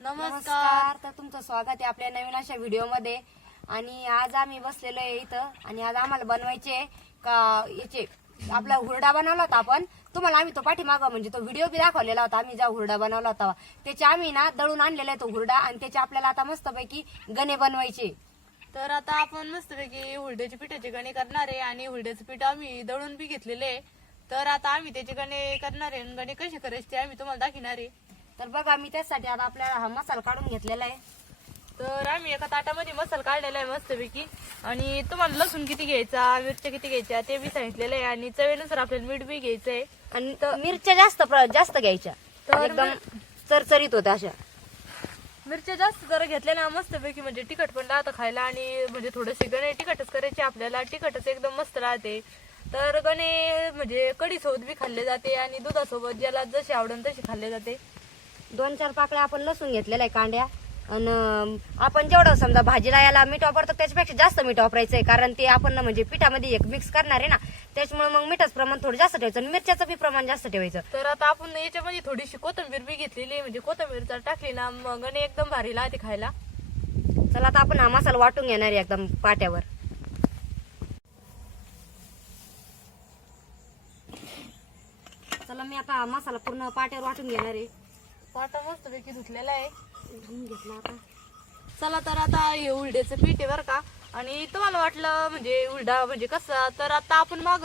नमस्कार. तर तुमचं स्वागत आहे आपल्या नवीन अशा व्हिडिओमध्ये आणि आज आम्ही बसलेलो आहे इथं. आणि आज आम्हाला बनवायचे का याचे आपला हुरडा बनवला होता आपण. तुम्हाला आम्ही तो पाठीमागं म्हणजे तो व्हिडिओ बी दाखवलेला होता. आम्ही जेव्हा हुरडा बनवला होता त्याचे आम्ही ना दळून आणलेला आहे तो हुरडा. आणि त्याचे आपल्याला आता मस्तपैकी गणे बनवायचे तर आता आपण मस्तपैकी हुरड्याच्या पिठाचे गणे करणार आहे. आणि हुरड्याचं पीठ आम्ही दळून बी घेतलेले आहे. तर आता आम्ही त्याचे गणे करणार आहे. आणि गणे कसे करायचे ते आम्ही तुम्हाला दाखवणार आहे. तर बघा मी त्यासाठी आता आपल्याला हा मसाला काढून घेतलेला आहे. तर आम्ही एका ताटामध्ये मसाला काढलेला आहे मस्तपैकी. आणि तुम्हाला लसूण किती घ्यायचा मिरच्या किती घ्यायच्या ते बी सांगितलेलं आहे. आणि चवीनुसार आपल्याला मीठ बी घ्यायचं आहे आणि मिरच्या जास्त जास्त घ्यायच्या. तर एकदम चरचरीत होत्या अशा. मिरच्या जास्त जरा घेतल्या ना मस्तपैकी म्हणजे तिखट पण राहतं खायला. आणि म्हणजे थोडेसे गणे तिखटच करायचे आपल्याला. तिखटच एकदम मस्त राहते. तर गणे म्हणजे कढी सोबत बी खाल्ले जाते. आणि दुधासोबत ज्याला जसे आवडन तसे खाल्ले जाते. दोन चार पाकळ्या आपण लसूण घेतलेल्या आहे कांड्या. आणि आपण जेवढं समजा भाजीला याला मीठ वापरतो त्याच्यापेक्षा जास्त मीठ वापरायचं आहे कारण ते आपण ना म्हणजे पिठामध्ये एक मिक्स करणार आहे ना त्याच्यामुळे मग मिठाचं प्रमाण थोडं जास्त ठेवायचं आणि मिरच्याचं बी प्रमाण जास्त ठेवायचं. तर आता आपण याच्यामध्ये थोडीशी कोथिंबीर बी घेतलेली. म्हणजे कोथिंबीर जर टाकली ना मग गणे एकदम भारी लागते खायला. चला आता आपण हा मसाला वाटून घेणार आहे एकदम पाट्यावर. चला मी आता हा मसाला पूर्ण पाट्यावर वाटून घेणार आहे. आता मस्तपैकी धुतलेला आहे. धुवून घेतला आता. चला तर आता हे उलड्याचं पीठ आहे बरं का. आणि तुम्हाला वाटलं म्हणजे उलडा म्हणजे कसं तर आता आपण मग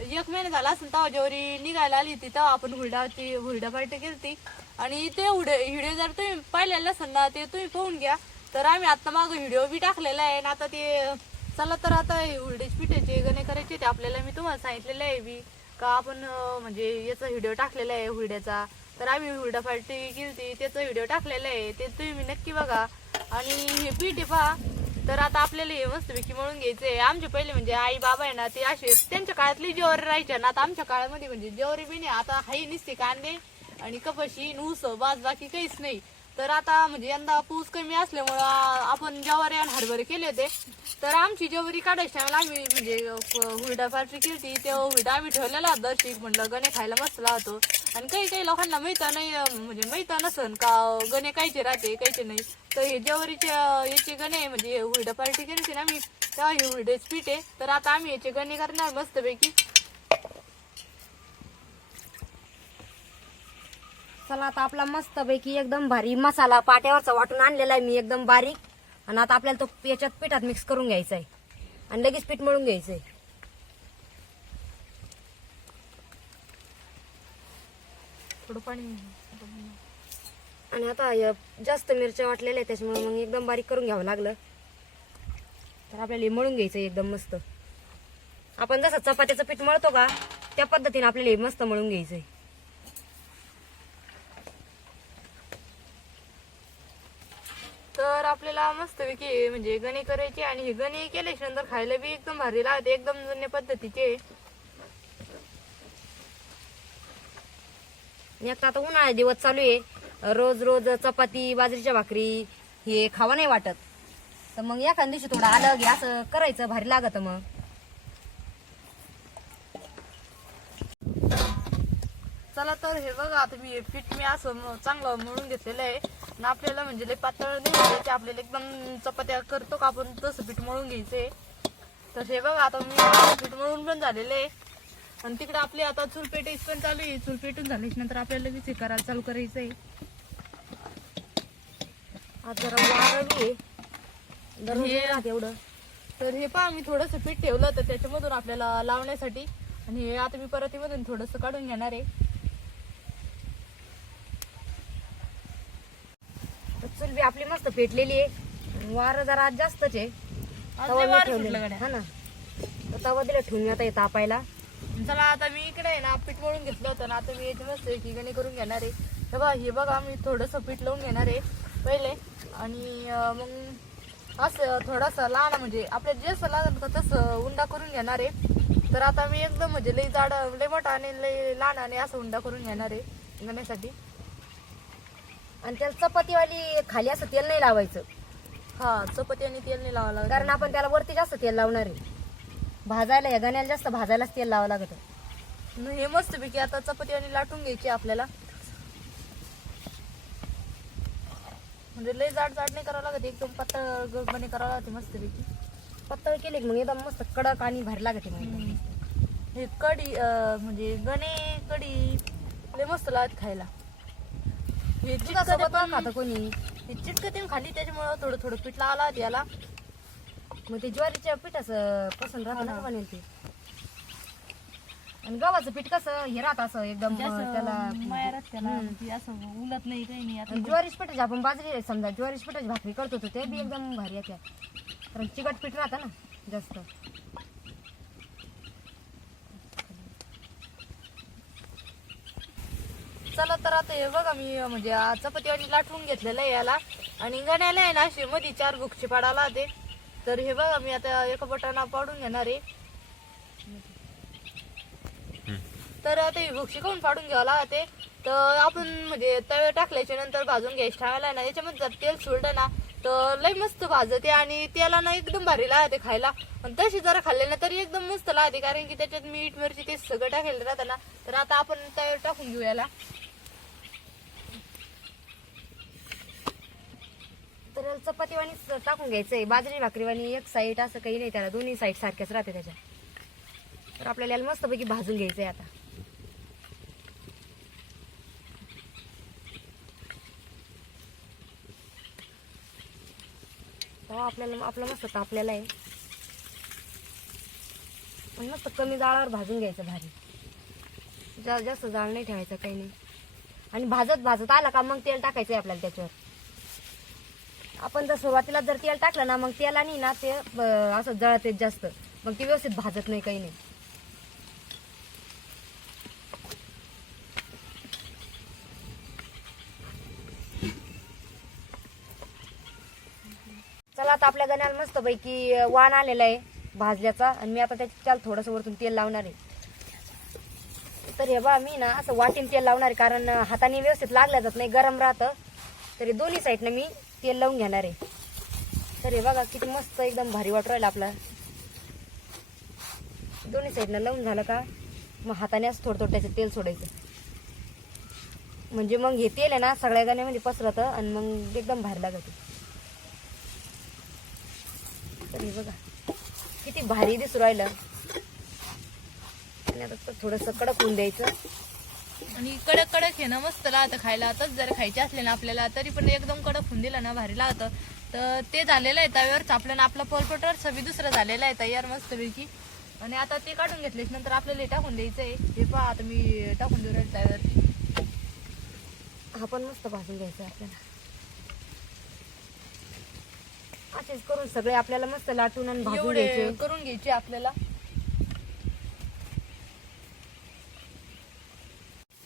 एक महिना झाला असेल तेव्हा जेवढी निघायला आली होती तेव्हा आपण हुरडाची हुरडा पार्टी केली आणि ते उडे व्हिडिओ जर तुम्ही पाहिलेला असेल ना ते तुम्ही पाहून घ्या. तर आम्ही आता माग व्हिडिओ बी टाकलेला आहे आणि आता ते चला तर आता हे हुरड्याचे पिठाचे गणे करायचे ते आपल्याला मी तुम्हाला सांगितलेलं आहे बी. का आपण म्हणजे याचा व्हिडिओ टाकलेला आहे हुरड्याचा तर आम्ही हुरडा पार्टी केली त्याचा व्हिडिओ टाकलेला आहे ते तुम्ही नक्की बघा. आणि हे पीठ पहा तर आता आपल्याला हे मस्तपैकी मळून घ्यायचं आहे. आमचे पहिले म्हणजे आई बाबा आहे ना ते असे त्यांच्या काळातली जेवारी राहायच्या ना आता आमच्या काळामध्ये म्हणजे जेवारी बी नाही आता हाई निसते कांदे आणि कपाशी आणि ऊस बाज बाकी काहीच नाही. तर आता म्हणजे यंदा पाऊस कमी असल्यामुळं आपण ज्वारी आणि हरभरे केले होते. तर आमची ज्वारी काढायची आम्हाला आम्ही म्हणजे हुरडा पार्टी केली होती तेव्हा हुरडा आम्ही ठेवलेला होता दर्शिक म्हणलं गणे खायला मस्त लागतो आणि काही काही लोकांना माहीत नाही म्हणजे माहीत नसन का गणे कायचे राहते कायचे नाही. तर हे ज्वारीचे याचे गणे म्हणजे हुरडा पार्टी केली होती ना आम्ही तेव्हा हे हुरडेच पीठ आहे. तर आता आम्ही याचे गणे करणार मस्तपैकी. चला आता आपला मस्त पैकी एकदम भारी मसाला पाट्यावरचा वाटून आणलेला आहे मी एकदम बारीक. आणि आता आपल्याला तो याच्यात पिठात मिक्स करून घ्यायचा आहे. आणि लगेच पीठ मळून घ्यायचंय थोडं पाणी आणि आता जास्त मिरच्या वाटलेल्या आहेत त्याच्यामुळे मग एकदम बारीक करून घ्यावं लागलं. तर आपल्याला हे मळून घ्यायचं आहे एकदम मस्त. आपण जसं चपात्याचं पीठ मळतो का त्या पद्धतीने आपल्याला हे मस्त मळून घ्यायचंय तर आपल्याला मस्तपैकी म्हणजे गणे करायचे आणि हे गणे केल्याच्यानंतर खायला बी एकदम भारी लागते एकदम जुन्या पद्धतीचे. एक आता उन्हाळा दिवस चालू आहे. रोज रोज चपाती बाजरीच्या भाकरी हे खावं नाही वाटत. तर मग एखाद्या दिवशी थोडं आलं घे असं करायचं भारी लागत मग. चला तर हे बघा आता मी पीठ मी असं चांगलं मळून घेतलेलं आहे. ना आपल्याला म्हणजे लय पातळ नाही करायचे आपल्याला एकदम चपात्या करतो का आपण तसं पीठ मळून घ्यायचंय तर हे बघा आता मी पीठ मळून पण झालेले आहे. आणि तिकडे आपली आता चूल पेटायची पण चालू आहे. चूल पेटून नंतर आपल्याला लगेच हे करायला चालू करायचं आहे आता जरा वारं आहे. हे- एवढं. तर हे पहा मी थोडंसं पीठ ठेवलं तर त्याच्यामधून आपल्याला लावण्यासाठी. आणि हे आता मी परतीमधून थोडंसं काढून घेणार आहे. तर चूल बी आपली मस्त पेटलेली आहे. वारं जरा आज जास्तच आहे. तवा मी ठेवलेला. हा ना. तर तवा दिला ठेवून आता येतं तापायला. चला आता मी इकडे आहे ना पीठ मळून घेतलं होतं ना आता मी याची मस्त ठिकाणी करून घेणार आहे. हे बघा हे बघा मी थोडंसं पीठ लावून घेणार आहे पहिले. आणि मग असं थोडंसं लहान म्हणजे आपल्या जसं लागेल का तसं उंडा करून घेणार आहे. तर आता मी एकदम म्हणजे लई जाड लई मोठा आणि लई लहान आणि असं उंडा करून घेणार आहे घेण्यासाठी आणि त्याला चपातीवाली खाली असं तेल नाही लावायचं. हा चपाती आणि तेल नाही लावावं लागेल कारण आपण त्याला वरती जास्त तेल लावणार आहे. भाजायला या गण्याला जास्त भाजायलाच तेल लावावं लागत हे मस्तपैकी आता चपाती आणि लाटून घ्यायची आपल्याला. म्हणजे लय जाड जाड नाही करावं लागत एकदम पातळ गरबणी करावं लागते मस्तपैकी पातळ केले की मग एकदम मस्त कडक आणि भारी लागते मग. हे कढी अं, म्हणजे गणे कढी लय मस्त लागत खायला. हे दुधासोबत पण. खातं कोणी. हे चिटकते खाली त्याच्यामुळं थोडं थोडं पीठ लावला याला मग ते ज्वारीच्या पिठाचं पसंत राहतं ना बनेल ते. आणि गव्हाचं पीठ कसं हे राहत असं एकदम अं, त्याला मायारात त्याला ती असं उलत नाही काही नाही. आता आणि ज्वारीच पिठाची आपण बाजरी समजा ज्वारीच पिठाची भाकरी करतो तो ते बी एकदम भारी येते कारण चिकट पीठ राहतं ना जास्त. चला तर आता हे बघा मी म्हणजे आ, चपाती आणि लाटून घेतलेलं आहे याला. आणि गण्याला आहे ना अशी मध्ये चार गुच्छे पाडायला ते तर हे बघा मी आता एका बटाना पाडून घेणार आहे. तर आता ही गुक्षी काऊन पाडून घ्यावं लागते? तर आपण म्हणजे तवे टाकल्याच्या नंतर भाजून घ्यायची ठेवायला ना. याच्यामध्ये जर तेल सोडलं ना तर लय मस्त भाजते आणि त्याला ना एकदम भारी लागते खायला. पण तशी जरा खाल्ले ना तरी एकदम मस्त लागते. कारण की त्याच्यात मीठ मिरची ते सगळं टाकलेलं राहतं ना. तर आता आपण तव्यावर टाकून घेऊ याला तर चपातीवाणीच टाकून घ्यायचंय. बाजरी भाकरीवाणी एक साईड असं काही नाही त्याला दोन्ही साईड सारख्याच राहते त्याच्या. तर आपल्याला याला मस्तपैकी भाजून घ्यायचंय आता. हो, आपल्याला आपलं मस्त तापलेला आहे. पण मस्त कमी जाळावर भाजून घ्यायचं भारी. जा जास्त जाळ नाही ठेवायचं काही नाही. आणि भाजत भाजत आला का मग तेल टाकायचंय आपल्याला त्याच्यावर. आपण जर सुरुवातीला जर तेल टाकलं ना मग तेलाने ना ते असं जळते जास्त. मग ते व्यवस्थित भाजत नाही काही नाही. चला आता आपल्या गण्याला मस्त पैकी वाण आलेला आहे भाजल्याचा. आणि मी आता त्याच्यात थोडस वरतून तेल लावणार आहे. तर हे बा मी ना असं वाटीन तेल लावणार आहे कारण हाताने व्यवस्थित लागल्या जात नाही गरम राहतं. तरी दोन्ही साईडनं मी तेल लावून घेणार आहे. तर हे बघा किती मस्त एकदम भारी वाटू राहिला आपला. दोन्ही साईडनं लावून झालं का मग हाताने असं थोडं थोडं त्याचं तेल सोडायचं. म्हणजे मग हे तेल आहे ना सगळ्या गाण्यामध्ये पसरतं आणि मग एकदम भारी लागत. तर हे बघा किती भारी दिसू राहिलं. आणि आता थोडंसं कडक होऊन द्यायचं. आणि कडक कडक हे ना मस्त लागतं खायला. आताच जर खायचे असले ना आपल्याला तरी पण एकदम कडक होऊन दिलं ना भारी लागतं तर ते झालेलं आहे तव्यावर आपल्याला आपला पोलपटर सवी दुसरं झालेलं आहे तयार मस्तपैकी. आणि आता ते काढून घेतले नंतर आपल्याला टाकून द्यायचं आहे हे पहा आता मी टाकून देऊ राहिले तव्यावरती हा पण मस्त भाजून घ्यायचं आपल्याला. असेच करून सगळे आपल्याला मस्त लाटून आणि भाजून एवढे घ्यायचे. करून घ्यायचे आपल्याला.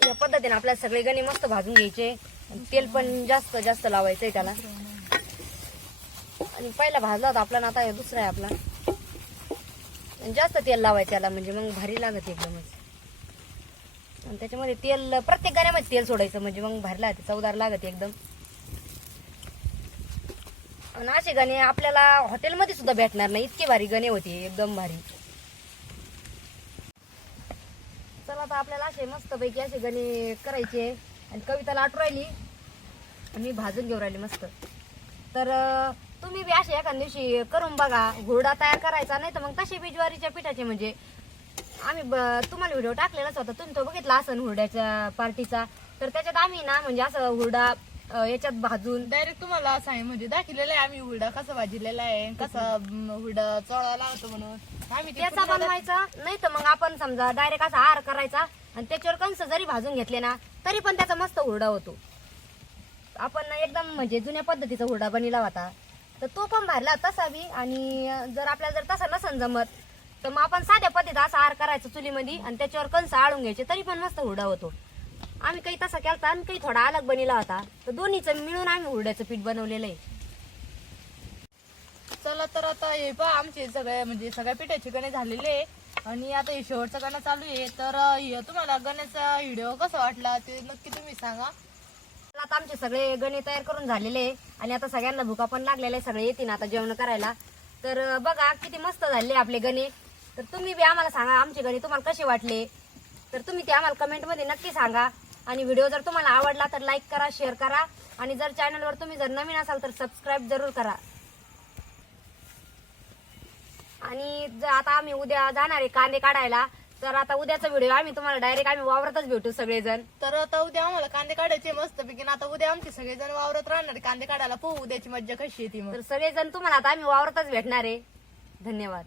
या पद्धतीने आपल्याला सगळे गणे मस्त भाजून घ्यायचे. तेल पण जास्त जास्त लावायचंय त्याला. आणि पहिला भाजला होता आपला ना आता हे दुसरा आहे आपला. जास्त तेल लावायचं त्याला म्हणजे मग भारी लागत एकदमच. आणि त्याच्यामध्ये तेल प्रत्येक गाण्यामध्ये तेल सोडायचं म्हणजे मग भारी लागते चवदार लागत एकदम. आणि असे गाणे आपल्याला हॉटेलमध्ये सुद्धा भेटणार नाही इतके भारी गणे होते एकदम भारी चला आता आपल्याला असे मस्त पैकी असे गणे करायचे. आणि कविता लाटू राहिली. आणि मी भाजून घेऊ राहिली मस्त. तर तुम्ही बी असे एखाद्या दिवशी करून बघा. घोरडा तयार करायचा नाही तर मग तसे बी ज्वारीच्या पिठाचे म्हणजे आम्ही ब- तुम्हाला व्हिडिओ टाकलेलाच होता. तुम्ही तो बघितला असन हुरड्याच्या पार्टीचा? तर त्याच्यात आम्ही ना म्हणजे असं हुरडा अं, याच्यात भाजून. डायरेक्ट तुम्हाला सांग म्हणजे दाखवलेलं आहे आम्ही हुरडा कसा भाजलेला आहे कसा अं, हुरडा चोळायला होतो म्हणून. आम्ही ते त्याचा बनवायचा? नाही तर मग आपण समजा डायरेक्ट असा आर करायचा आणि त्याच्यावर कंस जरी भाजून घेतले ना तरी पण त्याचा मस्त हुरडा होतो. आपण एकदम म्हणजे जुन्या पद्धतीचा हुरडा बनविला होता. तर तो पण भरला तसा बी आणि जर आपल्याला जर तसा नसन जमत तर मग आपण साध्या पद्धतीत असा आर करायचा चुलीमध्ये आणि त्याच्यावर कंस आळून घ्यायचे तरी पण मस्त हुरडा होतो. आम्ही काही तसा केलता आणि काही थोडा अलग बनविला होता. तर दोन्हीचं मिळून आम्ही हुरड्याचं पीठ बनवलेलं आहे. चला तर आता हे पहा आमचे सगळे म्हणजे सगळ्या पिठाचे गणे झालेले आहे. आणि आता हे शेवटचं गाणं चालू आहे. तर हे तुम्हाला गण्याचा व्हिडिओ कसा वाटला ते नक्की तुम्ही सांगा. आता आमचे सगळे गणे तयार करून झालेले आहे. आणि आता सगळ्यांना भुका पण लागलेल्या आहे सगळे येतील आता जेवण करायला. तर बघा किती मस्त झाले आपले गणे. तर तुम्ही बी आम्हाला सांगा आमचे गणे तुम्हाला कसे वाटले? तर तुम्ही ते आम्हाला कमेंटमध्ये नक्की सांगा. आणि व्हिडिओ जर तुम्हाला आवडला तर लाईक करा शेअर करा. आणि जर चॅनलवर तुम्ही जर नवीन असाल तर सबस्क्राईब जरूर करा. आणि जर आता आम्ही उद्या जाणार आहे कांदे काढायला तर आता उद्याचा व्हिडिओ आम्ही तुम्हाला डायरेक्ट आम्ही वावरतच भेटू सगळेजण. तर आता उद्या आम्हाला कांदे काढायचे मस्त पैकी आता उद्या आमचे सगळेजण वावरत राहणार कांदे काढायला पाहू उद्याची मज्जा कशी येते मग. तर सगळेजण तुम्हाला आता आम्ही वावरतच भेटणार आहे. धन्यवाद.